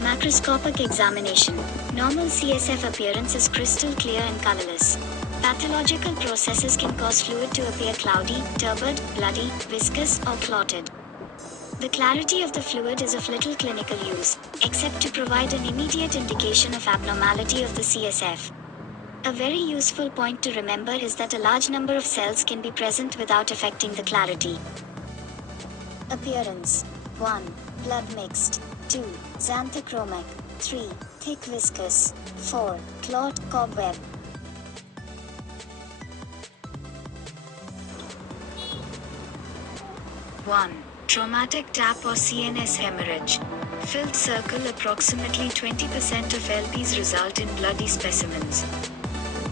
Macroscopic examination. Normal CSF appearance is crystal clear and colorless. Pathological processes can cause fluid to appear cloudy, turbid, bloody, viscous, or clotted. The clarity of the fluid is of little clinical use, except to provide an immediate indication of abnormality of the CSF. A very useful point to remember is that a large number of cells can be present without affecting the clarity. Appearance. 1. Blood mixed. 2. Xanthochromic. 3. Thick viscous. 4. Clot, cobweb. 1. Traumatic tap or CNS hemorrhage. Filled circle. Approximately 20% of LPs result in bloody specimens.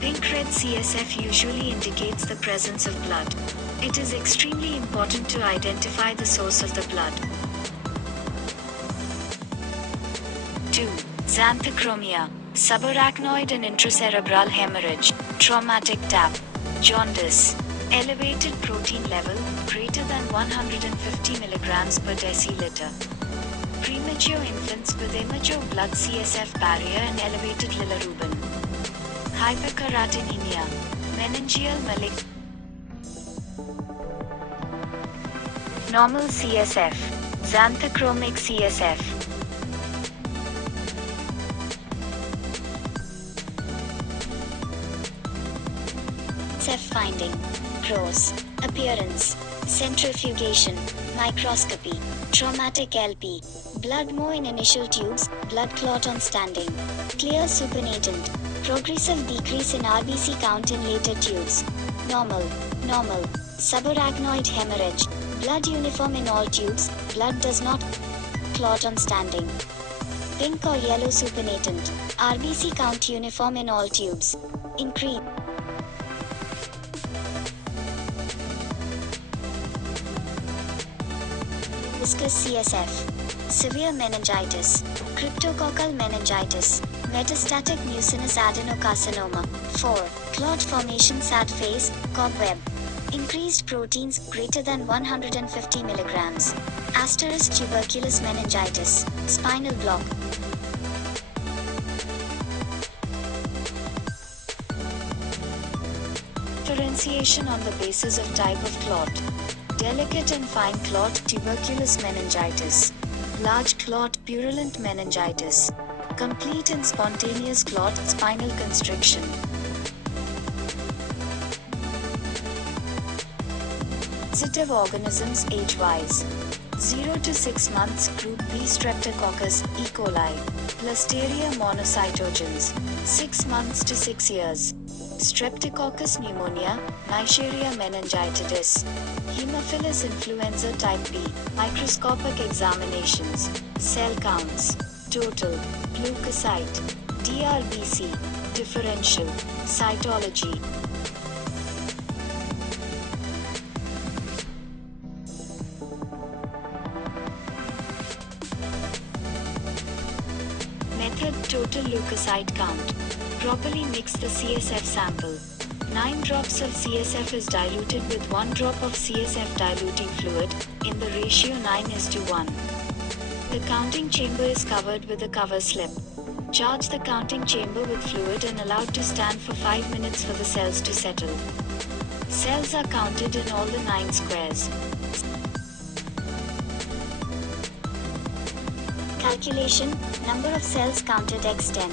Pink-red CSF usually indicates the presence of blood. It is extremely important to identify the source of the blood. 2. Xanthochromia. Subarachnoid and intracerebral hemorrhage. Traumatic tap. Jaundice. Elevated protein level, greater than 150 mg per deciliter. Premature infants with immature blood CSF barrier and elevated bilirubin. Hyperkeratinemia. Meningeal malignancy. Normal CSF. Xanthochromic CSF. CSF finding. Gross. Appearance. Centrifugation. Microscopy. Traumatic LP. Blood more in initial tubes, blood clot on standing. Clear supernatant. Progressive decrease in RBC count in later tubes. Normal. Subarachnoid hemorrhage. Blood uniform in all tubes, blood does not clot on standing. Pink or yellow supernatant. RBC count uniform in all tubes. Increase. Viscous CSF. Severe meningitis. Cryptococcal meningitis. Metastatic mucinous adenocarcinoma. 4. Clot formation sad phase, cobweb. Increased proteins greater than 150 mg. Asterisk tuberculous meningitis. Spinal block. Differentiation on the basis of type of clot. Delicate and fine clot, tuberculous meningitis. Large clot, purulent meningitis. Complete and spontaneous clot, spinal constriction. Positive organisms age-wise. 0 to 6 months. Group B Streptococcus, E. coli. Listeria monocytogenes. 6 months to 6 years. Streptococcus pneumonia, Neisseria meningitidis. Haemophilus influenza type B. Microscopic examinations. Cell counts. Total. Leukocyte. DRBC. Differential. Cytology. Method. Total leukocyte count. Properly mix the CSF sample. 9 drops of CSF is diluted with 1 drop of CSF diluting fluid, in the ratio 9:1. The counting chamber is covered with a cover slip. Charge the counting chamber with fluid and allowed to stand for 5 minutes for the cells to settle. Cells are counted in all the 9 squares. Calculation, number of cells counted x10.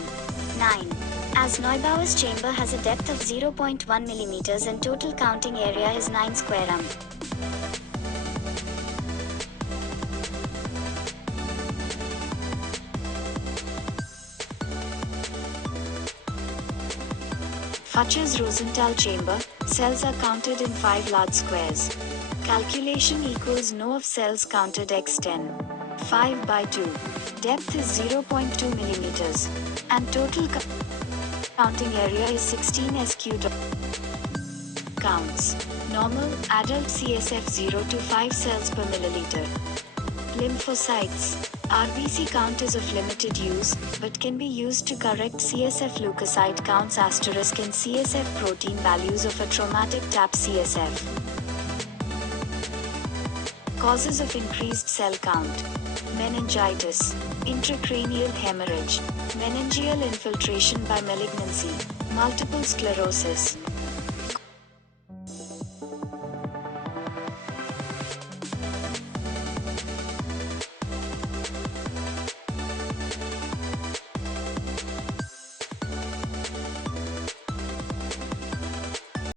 9. As Neubauer's chamber has a depth of 0.1 mm and total counting area is 9 square mm. Fuchs Rosenthal chamber, cells are counted in 5 large squares. Calculation equals no of cells counted x10. 5 by 2. Depth is 0.2 mm. And total counting area is 16 sq. Counts. Normal, adult CSF 0 to 5 cells per milliliter. Lymphocytes. RBC count is of limited use, but can be used to correct CSF leukocyte counts asterisk in CSF protein values of a traumatic TAP CSF. Causes of increased cell count: meningitis, intracranial hemorrhage, meningeal infiltration by malignancy, multiple sclerosis,